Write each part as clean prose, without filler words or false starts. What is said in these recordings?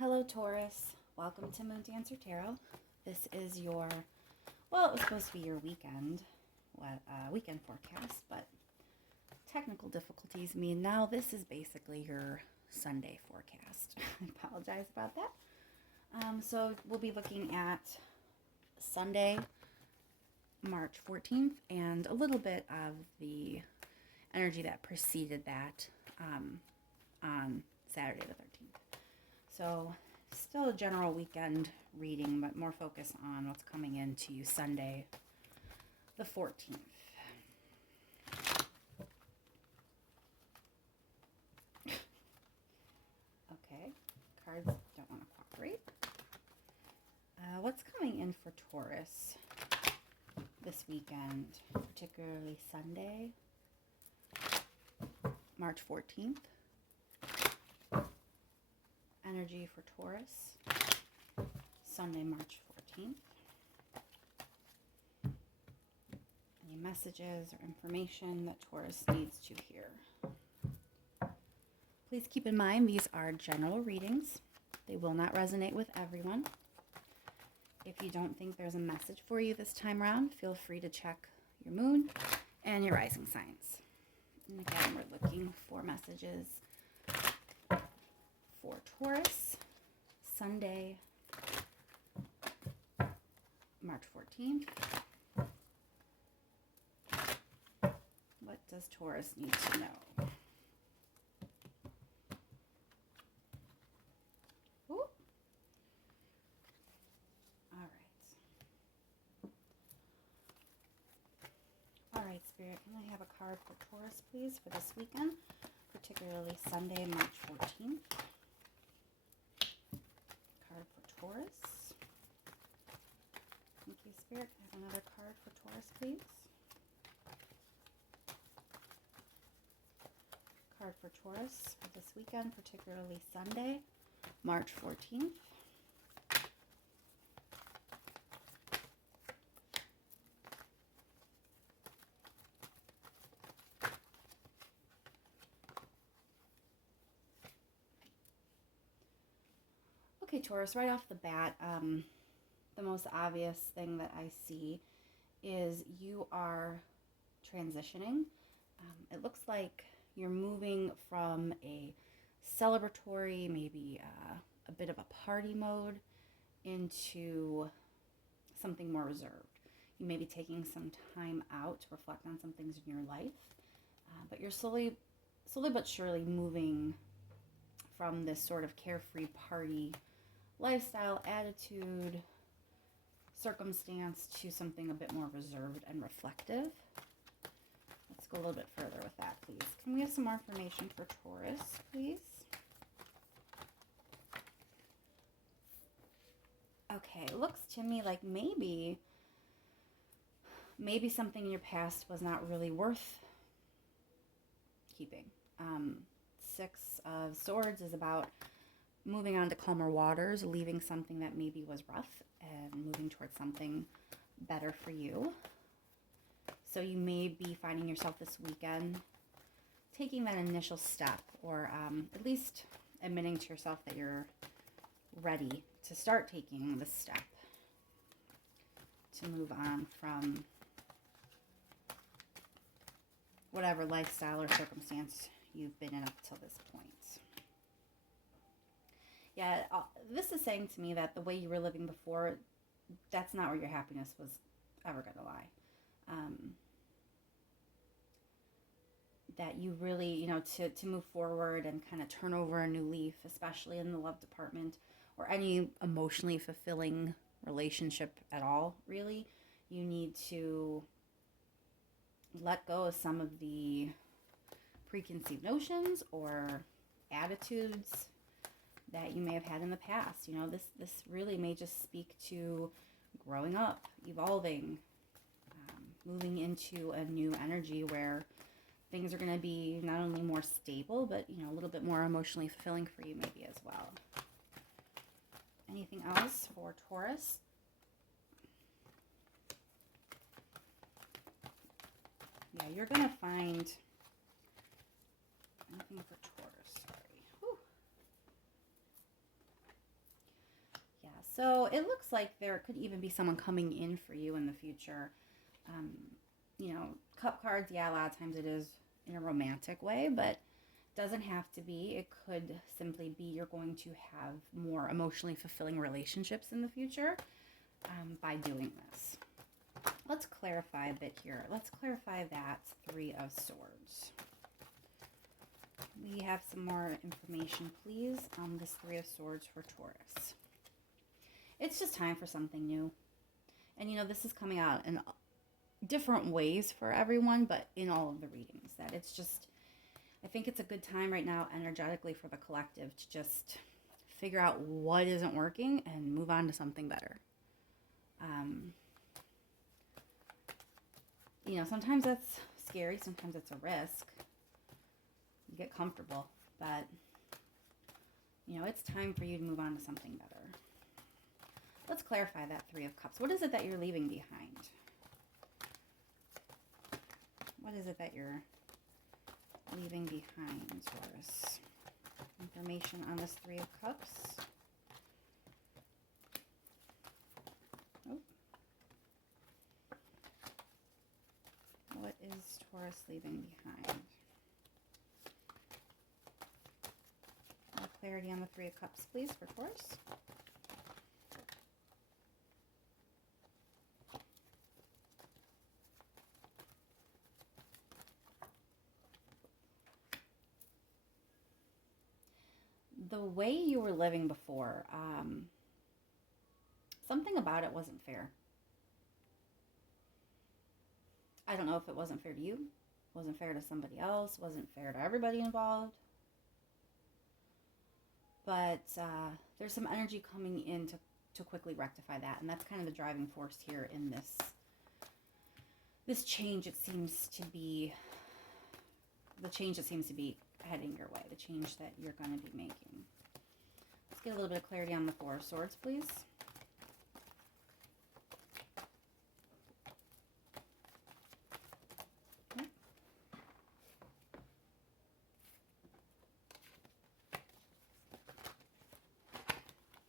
Hello, Taurus. Welcome to Moon Dancer Tarot. This is your, well, it was supposed to be your weekend forecast, but technical difficulties mean now this is basically your Sunday forecast. I apologize about that. So we'll be looking at Sunday, March 14th, and a little bit of the energy that preceded that on Saturday the 13th. So still a general weekend reading, but more focus on what's coming into Sunday the 14th. Okay, cards don't want to cooperate. What's coming in for Taurus this weekend, particularly Sunday, March 14th? Energy for Taurus, Sunday, March 14th. Any messages or information that Taurus needs to hear? Please keep in mind these are general readings. They will not resonate with everyone. If you don't think there's a message for you this time around, feel free to check your moon and your rising signs. And again, we're looking for messages for Taurus, Sunday, March 14th. What does Taurus need to know? Ooh. All right, Spirit, can I have a card for Taurus, please, for this weekend, particularly Sunday, March 14th? Card for Taurus. Thank you, Spirit. Have another card for Taurus, please. Card for Taurus for this weekend, particularly Sunday, March 14th. Okay, Taurus, right off the bat, the most obvious thing that I see is you are transitioning. It looks like you're moving from a celebratory, maybe a bit of a party mode, into something more reserved. You may be taking some time out to reflect on some things in your life, but you're slowly but surely moving from this sort of carefree party lifestyle, attitude, circumstance to something a bit more reserved and reflective. Let's go a little bit further with that, please. Can we have some more information for Taurus, please? Okay, it looks to me like maybe something in your past was not really worth keeping. Six of Swords is about moving on to calmer waters, leaving something that maybe was rough and moving towards something better for you. So you may be finding yourself this weekend taking that initial step, or at least admitting to yourself that you're ready to start taking this step to move on from whatever lifestyle or circumstance you've been in up till this point. Yeah, this is saying to me that the way you were living before, that's not where your happiness was ever going to lie. That you really, to move forward and kind of turn over a new leaf, especially in the love department or any emotionally fulfilling relationship at all, really, you need to let go of some of the preconceived notions or attitudes that you may have had in the past. This really may just speak to growing up, evolving, moving into a new energy where things are going to be not only more stable, but, a little bit more emotionally fulfilling for you maybe as well. Anything else for Taurus? Yeah, you're going to find anything for Taurus. Sorry. Whew. So it looks like there could even be someone coming in for you in the future. Um, Cup cards, yeah, a lot of times it is in a romantic way, but doesn't have to be. It could simply be you're going to have more emotionally fulfilling relationships in the future by doing this. Let's clarify a bit here. Let's clarify that Three of Swords. We have some more information, please, on this Three of Swords for Taurus. It's just time for something new. And this is coming out in different ways for everyone, but in all of the readings, that it's just, I think it's a good time right now energetically for the collective to just figure out what isn't working and move on to something better. Sometimes that's scary, sometimes it's a risk. You get comfortable, but it's time for you to move on to something better. Let's clarify that Three of Cups. What is it that you're leaving behind? What is it that you're leaving behind, Taurus? Information on this Three of Cups. Oh. What is Taurus leaving behind? More clarity on the Three of Cups, please, for Taurus. The way you were living before, something about it wasn't fair. I don't know if it wasn't fair to you, wasn't fair to somebody else, wasn't fair to everybody involved. But there's some energy coming in to quickly rectify that, and that's kind of the driving force here in this change. It seems to be the change that seems to be heading your way, the change that you're going to be making. Let's get a little bit of clarity on the Four of Swords, please. Okay.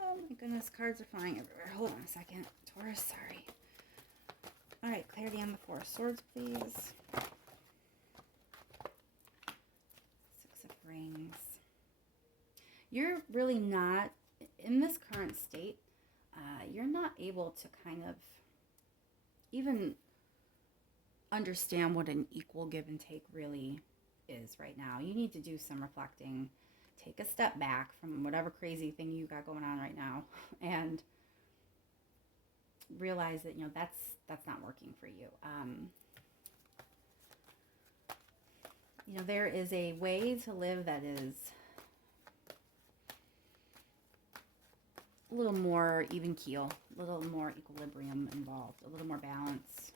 Oh my goodness, cards are flying everywhere. Hold on a second. Taurus, sorry. All right, clarity on the Four of Swords, please. Six of Rings. You're really not, in this current state, you're not able to kind of even understand what an equal give and take really is right now. You need to do some reflecting, take a step back from whatever crazy thing you got going on right now, and realize that that's not working for you. There is a way to live that is a little more even keel, a little more equilibrium involved, a little more balance.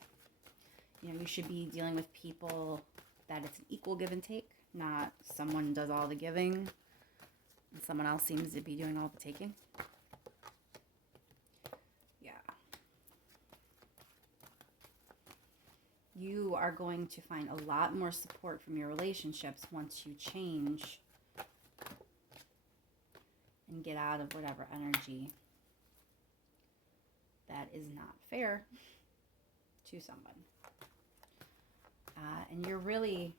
You should be dealing with people that it's an equal give and take, not someone does all the giving and someone else seems to be doing all the taking. Yeah. You are going to find a lot more support from your relationships once you change and get out of whatever energy that is not fair to someone. And you're really,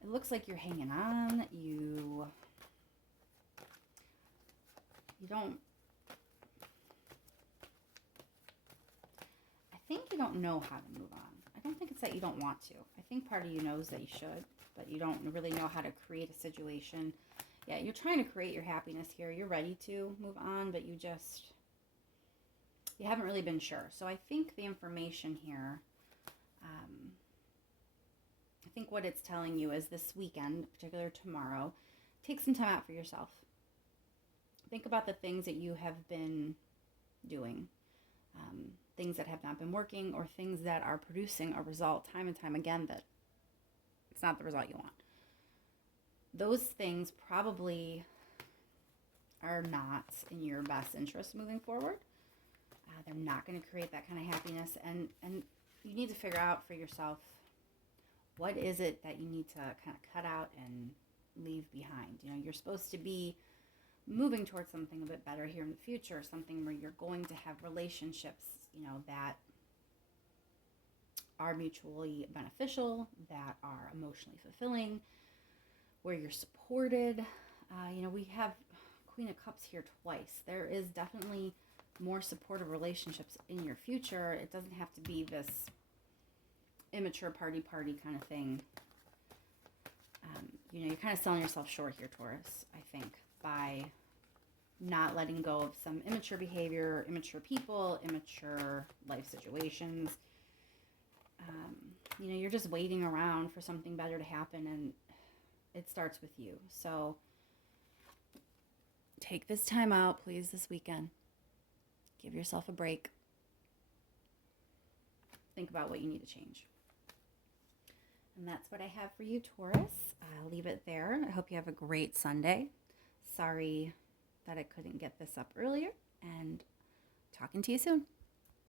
it looks like you're hanging on. You don't, I think you don't know how to move on. I don't think it's that you don't want to. I think part of you knows that you should, but you don't really know how to create a situation. Yeah, you're trying to create your happiness here. You're ready to move on, but you haven't really been sure. So I think the information here, I think what it's telling you is this weekend, particularly tomorrow, take some time out for yourself. Think about the things that you have been doing, things that have not been working, or things that are producing a result time and time again that it's not the result you want. Those things probably are not in your best interest moving forward. They're not going to create that kind of happiness, and you need to figure out for yourself, what is it that you need to kind of cut out and leave behind. You're supposed to be moving towards something a bit better here in the future, something where you're going to have relationships, that are mutually beneficial, that are emotionally fulfilling, where you're supported. We have Queen of Cups here twice. There is definitely more supportive relationships in your future. It doesn't have to be this immature party kind of thing. You're kind of selling yourself short here, Taurus, I think, by not letting go of some immature behavior, immature people, immature life situations. You're just waiting around for something better to happen, and it starts with you. So take this time out, please, this weekend. Give yourself a break. Think about what you need to change. And that's what I have for you, Taurus. I'll leave it there. I hope you have a great Sunday. Sorry that I couldn't get this up earlier, and talking to you soon.